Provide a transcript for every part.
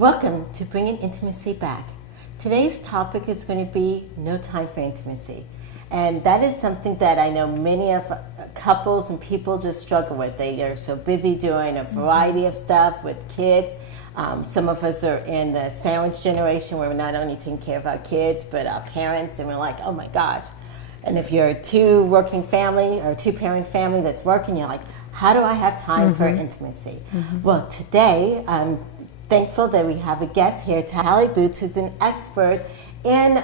Welcome to Bringing Intimacy Back. Today's topic is going to be no time for intimacy. And that is something that I know many of couples and people just struggle with. They are so busy doing a variety of stuff with kids. Some of us are in the sandwich generation where we're not only taking care of our kids, but our parents, and we're like, oh my gosh. And if you're a two-working family or two-parent family that's working, you're like, how do I have time for intimacy? Well, today, I'm thankful that we have a guest here, Tali Boots, who's an expert in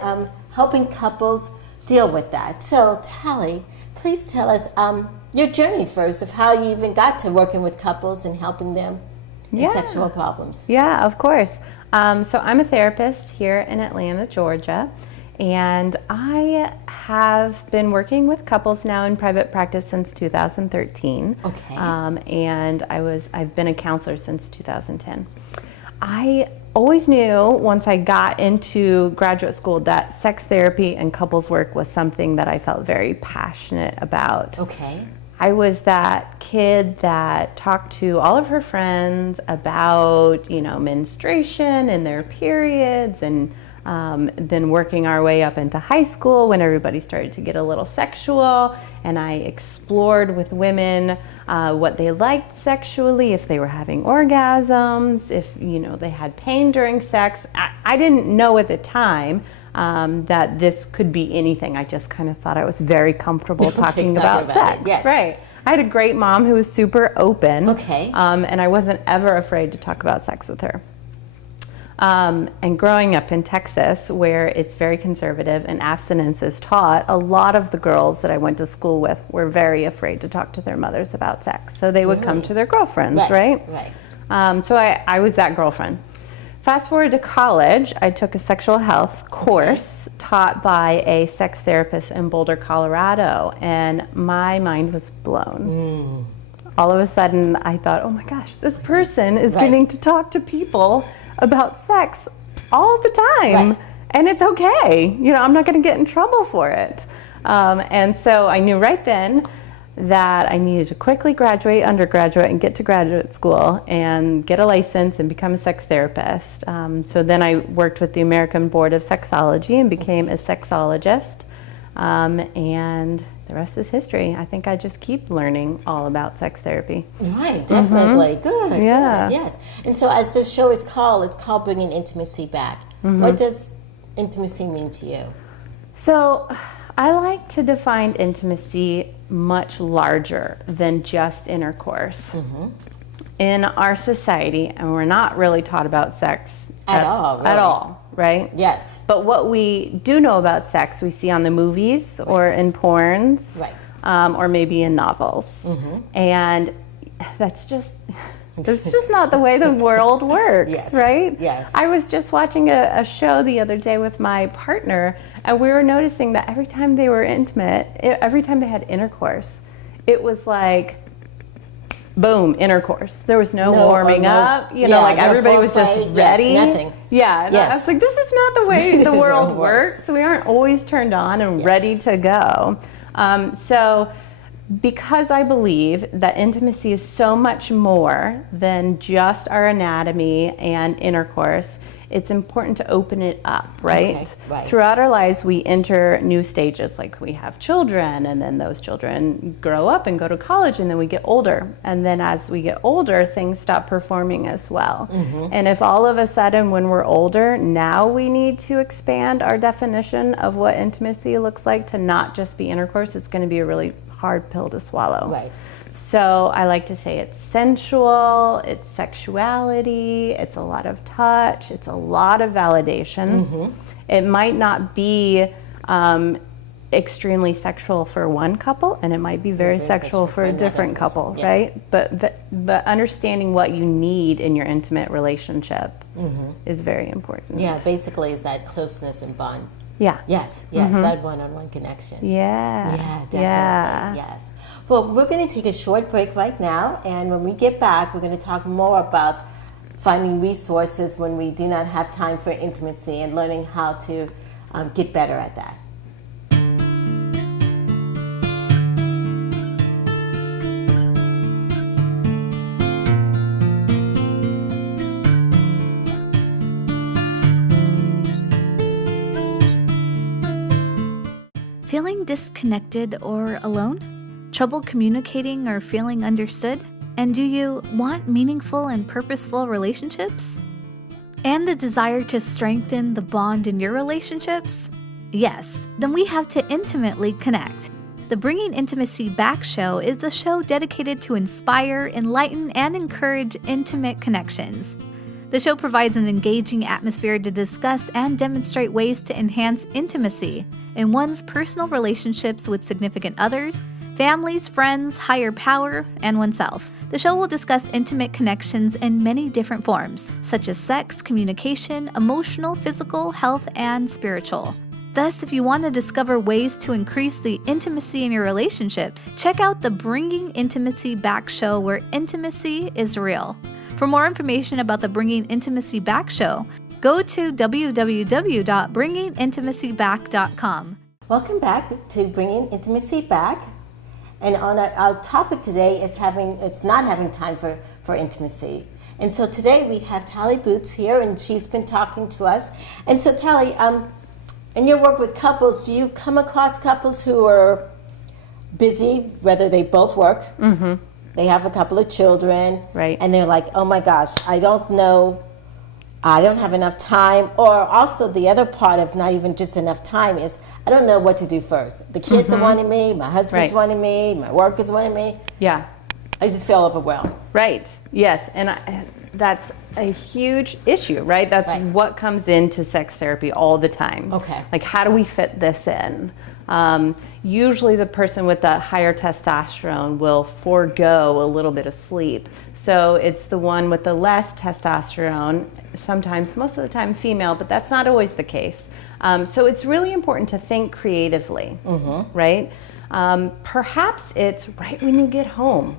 helping couples deal with that. So, Tali, please tell us your journey first of how you even got to working with couples and helping them in sexual problems. Yeah, of course. So I'm a therapist here in Atlanta, Georgia, and I have been working with couples now in private practice since 2013. Okay. And I've been a counselor since 2010. I always knew once I got into graduate school that sex therapy and couples work was something that I felt very passionate about. Okay. I was that kid that talked to all of her friends about, menstruation and their periods, and then working our way up into high school when everybody started to get a little sexual, and I explored with women what they liked sexually, if they were having orgasms, if they had pain during sex. I didn't know at the time that this could be anything. I just kind of thought I was very comfortable talking about sex. Yes. Right. I had a great mom who was super open. Okay. And I wasn't ever afraid to talk about sex with her. And growing up in Texas, where it's very conservative and abstinence is taught, a lot of the girls that I went to school with were very afraid to talk to their mothers about sex. So they would come to their girlfriends, right? Right. So I was that girlfriend. Fast forward to college, I took a sexual health course taught by a sex therapist in Boulder, Colorado, and my mind was blown. All of a sudden, I thought, oh my gosh, this person is getting to talk to people about sex all the time, and it's okay. I'm not going to get in trouble for it. And so I knew right then that I needed to quickly graduate undergraduate and get to graduate school and get a license and become a sex therapist. So then I worked with the American Board of Sexology and became a sexologist. And the rest is history. I think I just keep learning all about sex therapy. Right, definitely. Good. Yeah. Good, yes. And so as this show is called, it's called Bringing Intimacy Back. What does intimacy mean to you? So I like to define intimacy much larger than just intercourse. In our society, and we're not really taught about sex At all, really. At all, right? Yes. But what we do know about sex, we see on the movies or in porns, or maybe in novels. And that's just not the way the world works, right? Yes. I was just watching a show the other day with my partner, and we were noticing that every time they were intimate, every time they had intercourse, it was like, boom, intercourse. There was no warming up, everybody was just ready. Nothing. Yeah, and I was like, this is not the way the world works. We aren't always turned on and ready to go. So because I believe that intimacy is so much more than just our anatomy and intercourse, it's important to open it up, right? Okay, right. Throughout our lives, we enter new stages, like we have children, and then those children grow up and go to college, and then we get older. And then as we get older, things stop performing as well. And if all of a sudden when we're older, now we need to expand our definition of what intimacy looks like to not just be intercourse, it's going to be a really hard pill to swallow. Right. So I like to say it's sensual, it's sexuality, it's a lot of touch, it's a lot of validation. It might not be extremely sexual for one couple, and it might be very sexual for a different couple, right? But understanding what you need in your intimate relationship is very important. Yeah, basically is that closeness and bond. Yeah. Yes, that one-on-one connection. Yeah. Yeah, definitely. Yeah. Yes. Well, we're going to take a short break right now, and when we get back, we're going to talk more about finding resources when we do not have time for intimacy and learning how to get better at that. Feeling disconnected or alone? Trouble communicating or feeling understood? And do you want meaningful and purposeful relationships? And the desire to strengthen the bond in your relationships? Yes, then we have to intimately connect. The Bringing Intimacy Back show is a show dedicated to inspire, enlighten, and encourage intimate connections. The show provides an engaging atmosphere to discuss and demonstrate ways to enhance intimacy in one's personal relationships with significant others, families, friends, higher power, and oneself. The show will discuss intimate connections in many different forms, such as sex, communication, emotional, physical, health, and spiritual. Thus, if you want to discover ways to increase the intimacy in your relationship, check out the Bringing Intimacy Back show, where intimacy is real. For more information about the Bringing Intimacy Back show, go to www.bringingintimacyback.com. Welcome back to Bringing Intimacy Back. And on our topic today is it's not having time for intimacy. And so today we have Tali Boots here, and she's been talking to us. And so Tali, in your work with couples, do you come across couples who are busy, whether they both work, they have a couple of children, Right. and they're like, oh my gosh, I don't know, I don't have enough time. Or also the other part of not even just enough time is, I don't know what to do first. The kids are wanting me, my husband's Right. wanting me, my work is wanting me. Yeah. I just feel overwhelmed. Right. Yes. And that's a huge issue, right? That's Right. what comes into sex therapy all the time. Okay. Like, how do we fit this in? Usually the person with the higher testosterone will forego a little bit of sleep. So it's the one with the less testosterone, sometimes, most of the time female, but that's not always the case. So it's really important to think creatively, right? Perhaps it's right when you get home.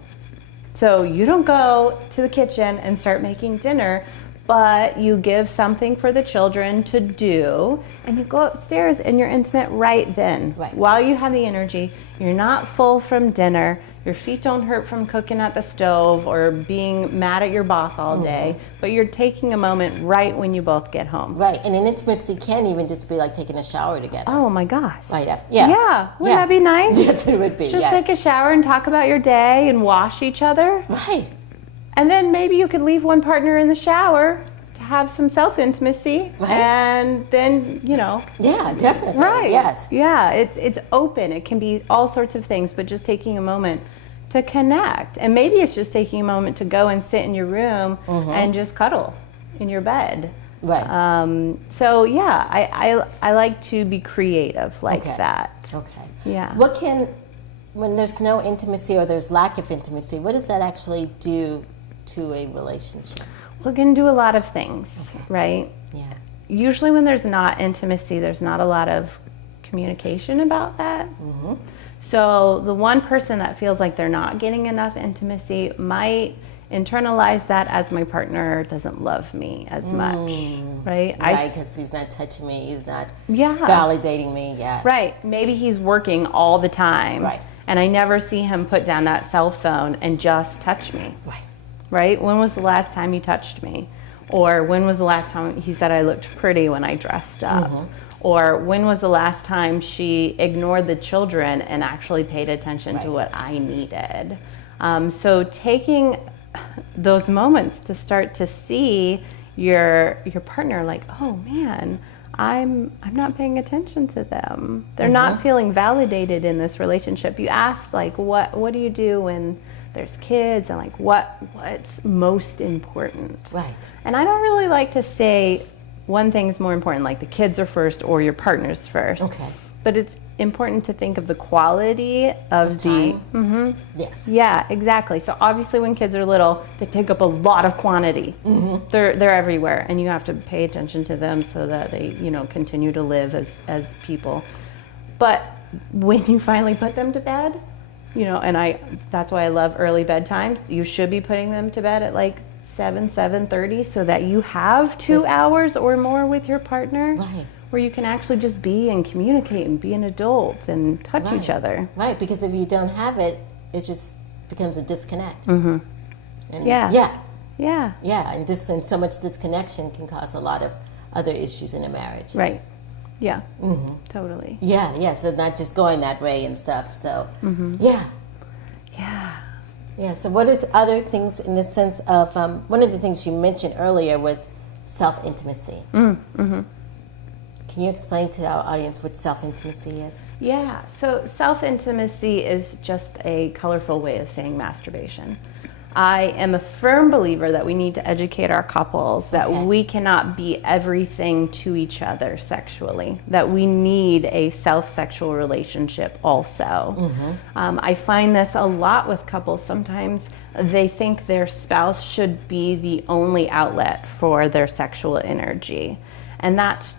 So you don't go to the kitchen and start making dinner, but you give something for the children to do, and you go upstairs and you're intimate right then. Right. While you have the energy, you're not full from dinner, your feet don't hurt from cooking at the stove or being mad at your boss all day, but you're taking a moment right when you both get home. Right, and an intimacy can even just be like taking a shower together. Oh my gosh. Right after, Yeah, wouldn't that be nice? Yes, it would be, Just yes. take a shower and talk about your day and wash each other. Right, And then maybe you could leave one partner in the shower to have some self-intimacy. Right. And then, yeah, definitely, right. yes. Yeah, it's open. It can be all sorts of things, but just taking a moment to connect. And maybe it's just taking a moment to go and sit in your room and just cuddle in your bed. Right. So yeah, I like to be creative like Okay. that. Okay. Yeah. When there's no intimacy or there's lack of intimacy, what does that actually do to a relationship? Well, it can do a lot of things, right? Yeah. Usually when there's not intimacy, there's not a lot of communication about that. So the one person that feels like they're not getting enough intimacy might internalize that as, my partner doesn't love me as much, right? Right, because he's not touching me, he's not Yeah. validating me, yes. Right. Maybe he's working all the time. Right. And I never see him put down that cell phone and just touch me. Right. Right? When was the last time he touched me? Or when was the last time he said I looked pretty when I dressed up? Or when was the last time she ignored the children and actually paid attention to what I needed? So taking those moments to start to see your partner like, oh man, I'm not paying attention to them. They're not feeling validated in this relationship. You asked like, what do you do when there's kids, and like what's most important? Right. And I don't really like to say one thing's more important, like the kids are first or your partner's first. Okay. But it's important to think of the quality of time? Yes. Yeah, exactly. So obviously when kids are little, they take up a lot of quantity. They're everywhere, and you have to pay attention to them so that they, continue to live as people. But when you finally put them to bed, that's why I love early bedtimes. You should be putting them to bed at like 7:30 so that you have 2 hours or more with your partner. Right. Where you can actually just be and communicate and be an adult and touch each other. Right, because if you don't have it, it just becomes a disconnect. And Yeah, Yeah. and so much disconnection can cause a lot of other issues in a marriage. Right. Yeah, totally. Yeah, so not just going that way and stuff. So, Yeah. Yeah, so what is other things in the sense of, one of the things you mentioned earlier was self-intimacy. Can you explain to our audience what self-intimacy is? Yeah, so self-intimacy is just a colorful way of saying masturbation. I am a firm believer that we need to educate our couples that we cannot be everything to each other sexually, that we need a self-sexual relationship also. I find this a lot with couples. Sometimes they think their spouse should be the only outlet for their sexual energy, and that's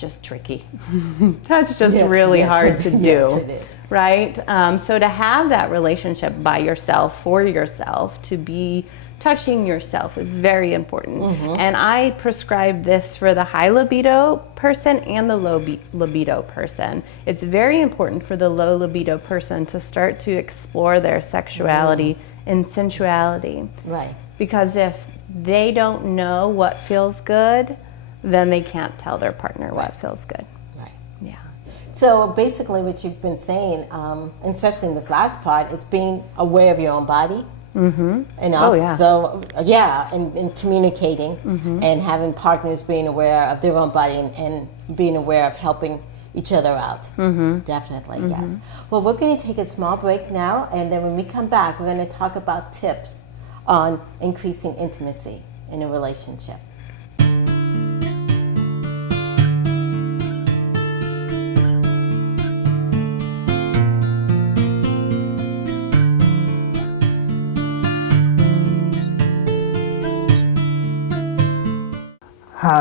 just tricky. That's just really hard to do. Yes, it is. Right? So to have that relationship by yourself, for yourself, to be touching yourself is very important. And I prescribe this for the high libido person and the low libido person. It's very important for the low libido person to start to explore their sexuality and sensuality. Right. Because if they don't know what feels good, then they can't tell their partner what feels good. Right. Yeah. So basically what you've been saying, and especially in this last part, is being aware of your own body. And also, and communicating and having partners being aware of their own body and being aware of helping each other out. Definitely, yes. Well, we're going to take a small break now, and then when we come back, we're going to talk about tips on increasing intimacy in a relationship.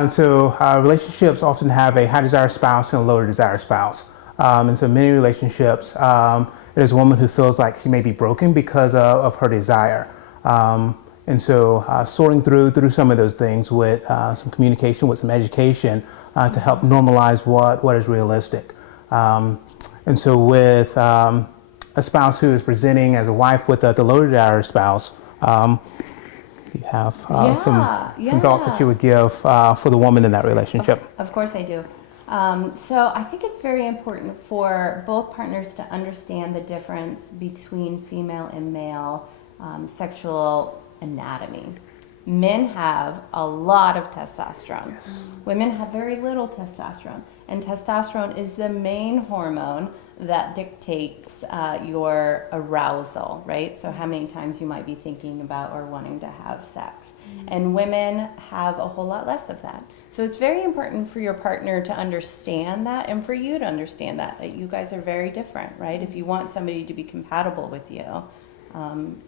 So relationships often have a high desire spouse and a lower desire spouse. And so many relationships, there's a woman who feels like she may be broken because of her desire. And so sorting through some of those things with some communication, with some education to help normalize what is realistic. And so with a spouse who is presenting as a wife with the low desire spouse, you have some thoughts that you would give for the woman in that relationship? Of course I do. So I think it's very important for both partners to understand the difference between female and male sexual anatomy. Men have a lot of testosterone. Women have very little testosterone. And testosterone is the main hormone that dictates your arousal, right? So how many times you might be thinking about or wanting to have sex. And women have a whole lot less of that. So it's very important for your partner to understand that and for you to understand that you guys are very different, right? If you want somebody to be compatible with you,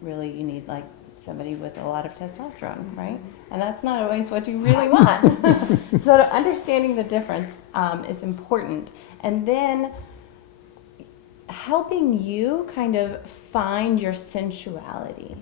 really you need like somebody with a lot of testosterone, right? And that's not always what you really want. So understanding the difference is important. And then helping you kind of find your sensuality,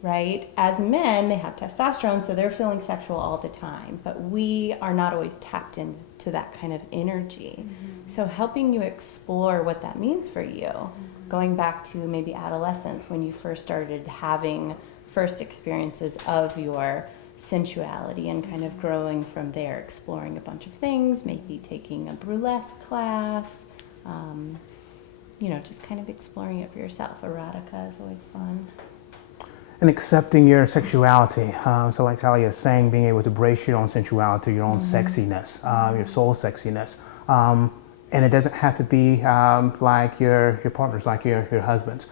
right? As men, they have testosterone, so they're feeling sexual all the time, but we are not always tapped into that kind of energy. So helping you explore what that means for you, going back to maybe adolescence when you first started having first experiences of your sensuality and kind of growing from there, exploring a bunch of things, maybe taking a burlesque class, just kind of exploring it for yourself. Erotica is always fun. And accepting your sexuality. So like Tali is saying, being able to embrace your own sensuality, your own sexiness, your soul sexiness. And it doesn't have to be like your partner's, like your husband's.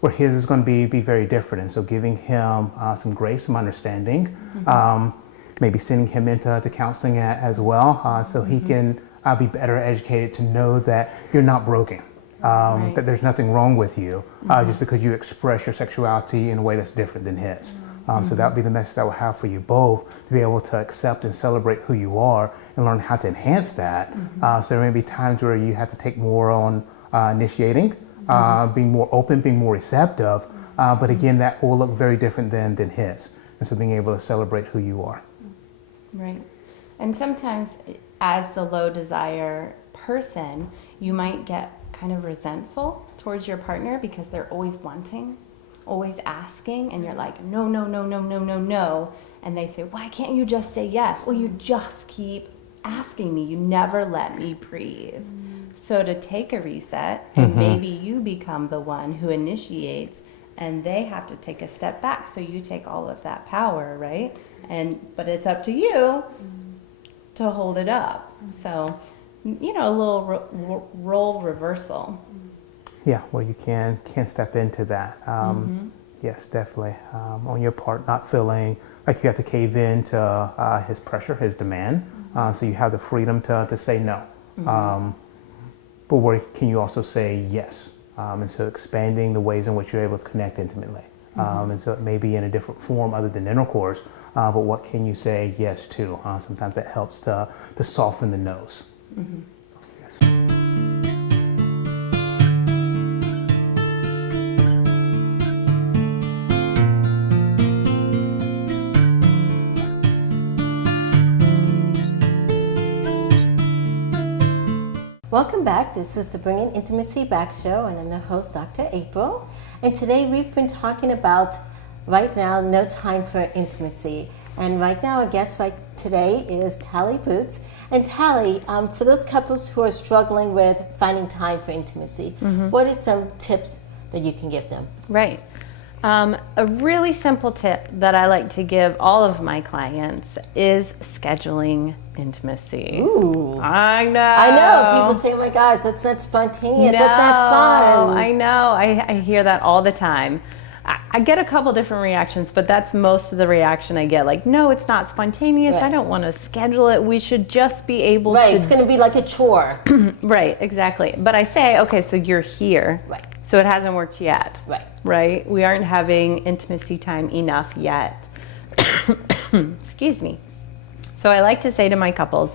Where his is going to be very different. And so giving him some grace, some understanding, maybe sending him into counseling as well, so he can be better educated to know that you're not broken, that there's nothing wrong with you, just because you express your sexuality in a way that's different than his. So that would be the message I would have for you both, to be able to accept and celebrate who you are and learn how to enhance that. So there may be times where you have to take more on initiating, being more open, being more receptive, but again, that will look very different than his. And so being able to celebrate who you are. Right. And sometimes as the low desire person, you might get kind of resentful towards your partner because they're always wanting, always asking, and you're like, no. And they say, why can't you just say yes? Well, you just keep asking me, you never let me breathe. So to take a reset, and maybe you become the one who initiates, and they have to take a step back. So you take all of that power, right? But it's up to you to hold it up. So, you know, a little role reversal. Yeah, well, you can step into that. Yes, definitely. On your part, not feeling like you have to cave in to his pressure, his demand. So you have the freedom to say no. But where can you also say yes? And so expanding the ways in which you're able to connect intimately. And so it may be in a different form other than intercourse, but what can you say yes to? Sometimes that helps to soften the no's. Yes. Welcome back. This is the Bringing Intimacy Back show, and I'm the host, Dr. April. And today we've been talking about, right now, no time for intimacy. And right now, our guest today is Tali Boots. And Tali, for those couples who are struggling with finding time for intimacy, what are some tips that you can give them? Right. A really simple tip that I like to give all of my clients is scheduling intimacy. Ooh. I know. I know. People say, oh my gosh, that's not spontaneous. That's not fun. I know. I hear that all the time. I get a couple different reactions, but that's most of the reaction I get. Like, no, it's not spontaneous. Right. I don't want to schedule it. We should just be able to. Right. It's going to be like a chore. Right. Exactly. But I say, okay, so you're here. Right. So it hasn't worked yet. Right. Right? We aren't having intimacy time enough yet. Excuse me. So I like to say to my couples,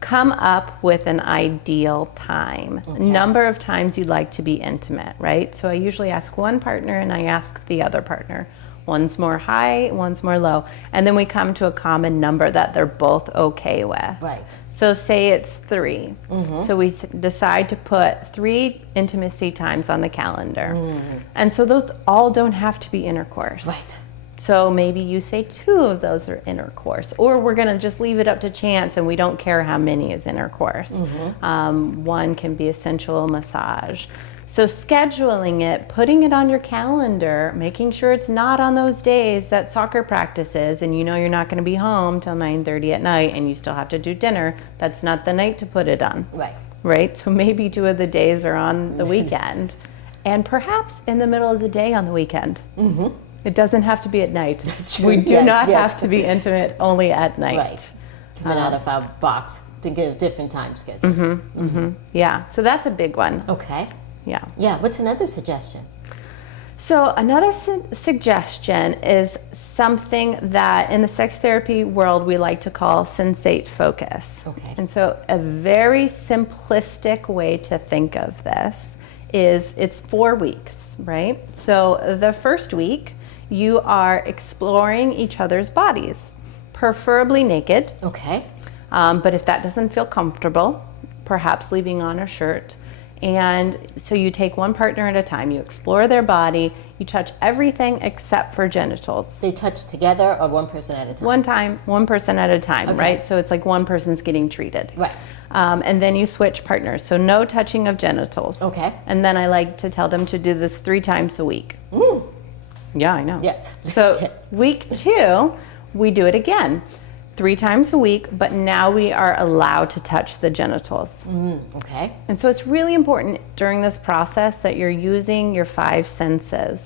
come up with an ideal time. Okay. Number of times you'd like to be intimate, right? So I usually ask one partner and I ask the other partner. One's more high, one's more low. And then we come to a common number that they're both okay with. Right. So say it's 3. So we decide to put 3 intimacy times on the calendar. And so those all don't have to be intercourse. Right. So maybe you say 2 of those are intercourse, or we're going to just leave it up to chance and we don't care how many is intercourse. One can be a sensual massage. So scheduling it, putting it on your calendar, making sure it's not on those days that soccer practice is and you know you're not going to be home till 9:30 at night and you still have to do dinner. That's not the night to put it on. Right. Right? So maybe 2 of the days are on the weekend and perhaps in the middle of the day on the weekend. It doesn't have to be at night. That's true. We do Yes, not yes. have to be intimate only at night. Right. Coming out of our box, thinking of different time schedules. Yeah, so that's a big one. Okay. Yeah. Yeah. What's another suggestion? So another suggestion is something that in the sex therapy world we like to call sensate focus. Okay. And so a very simplistic way to think of this is it's 4 weeks, right? So the first week you are exploring each other's bodies, preferably naked. Okay. But if that doesn't feel comfortable, perhaps leaving on a shirt. And so you take one partner at a time, you explore their body, you touch everything except for genitals. They touch together or one person at a time? One time, one person at a time, Okay. right? So it's like one person's getting treated. Right. And then you switch partners. So no touching of genitals. Okay. And then I like to tell them to do this 3 times a week. Ooh. Yeah, I know. Yes. So week 2, we do it again. 3 times a week, but now we are allowed to touch the genitals. Okay. And so it's really important during this process that you're using your 5 senses.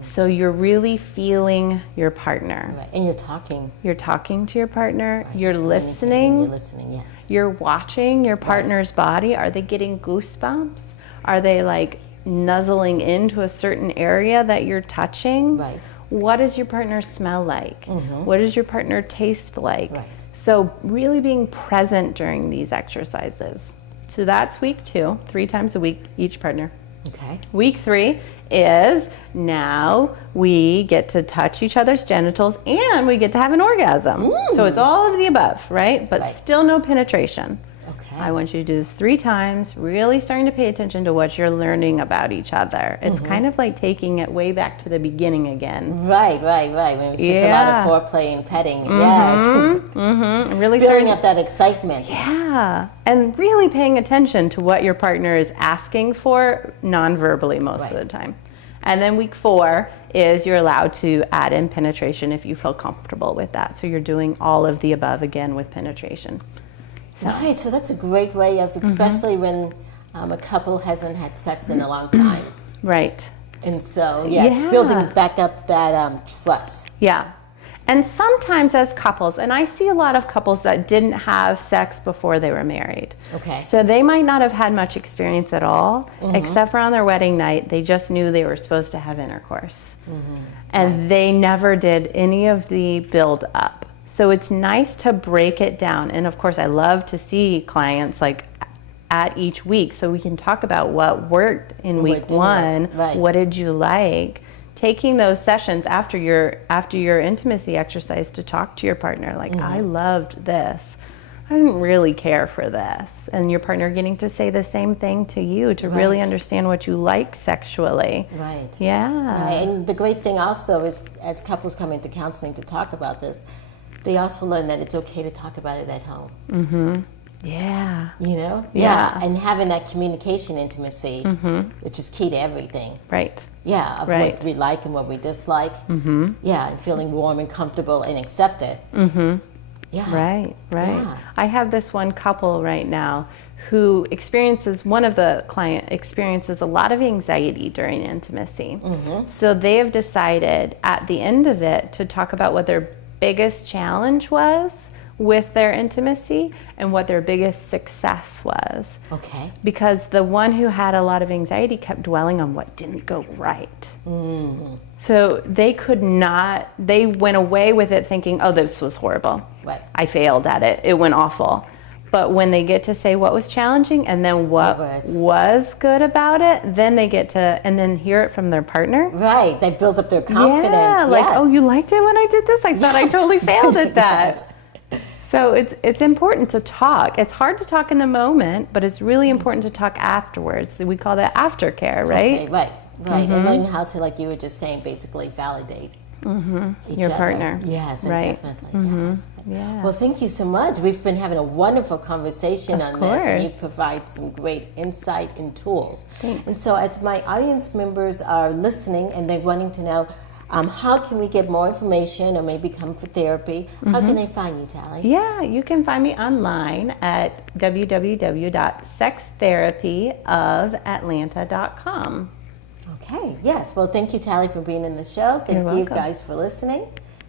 So you're really feeling your partner. Right. And you're talking. You're talking to your partner, Right. you're You're listening, listening, yes. you're watching your partner's body. Are they getting goosebumps? Are they like nuzzling into a certain area that you're touching? Right. What does your partner smell like? What does your partner taste like? Right. So really being present during these exercises. So that's week 2, 3 times a week, each partner. Okay. Week 3 is now we get to touch each other's genitals and we get to have an orgasm. So it's all of the above, right? But Right. still no penetration. Okay. I want you to do this 3 times, really starting to pay attention to what you're learning about each other. It's kind of like taking it way back to the beginning again. Right. When it's just a lot of foreplay and petting. Yes. Really building up that excitement. Yeah, and really paying attention to what your partner is asking for non-verbally most of the time. And then week 4 is you're allowed to add in penetration if you feel comfortable with that. So you're doing all of the above again with penetration. Right, so that's a great way of, especially when a couple hasn't had sex in a long time. Right. And so, yes, building back up that trust. Yeah. And sometimes as couples, and I see a lot of couples that didn't have sex before they were married. Okay. So they might not have had much experience at all, except for on their wedding night, they just knew they were supposed to have intercourse. And they never did any of the build up. So it's nice to break it down. And of course, I love to see clients like at each week so we can talk about what worked in week 1, what did you like? Taking those sessions after your intimacy exercise to talk to your partner, like, I loved this. I didn't really care for this. And your partner getting to say the same thing to you to really understand what you like sexually. Right. Yeah. Right. And the great thing also is, as couples come into counseling to talk about this, they also learn that it's okay to talk about it at home. Yeah. You know? Yeah. And having that communication intimacy, which is key to everything. Right. Yeah, of what we like and what we dislike. Yeah, and feeling warm and comfortable and accepted. Yeah. Right. Yeah. I have this one couple right now who one of the client experiences a lot of anxiety during intimacy. So they have decided at the end of it to talk about what their biggest challenge was with their intimacy and what their biggest success was. Okay. Because the one who had a lot of anxiety kept dwelling on what didn't go right. So they went away with it thinking, oh, this was horrible. Right. I failed at it. It went awful. But when they get to say what was challenging and then what was good about it, then they get to, and then hear it from their partner. Right, that builds up their confidence. Yeah, like, oh, you liked it when I did this? I thought I totally failed at that. So it's important to talk. It's hard to talk in the moment, but it's really important to talk afterwards. We call that aftercare, right? Okay, right. And learning how to, like you were just saying, basically validate your partner. Yes, right. Definitely. Yes. Yeah. Well, thank you so much. We've been having a wonderful conversation on this, and you provide some great insight and tools. Thanks. And so as my audience members are listening and they're wanting to know, how can we get more information or maybe come for therapy? How can they find you, Tali? Yeah, you can find me online at www.sextherapyofatlanta.com. Okay, yes. Well, thank you, Tali, for being in the show. Thank you guys for listening,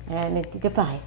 and goodbye.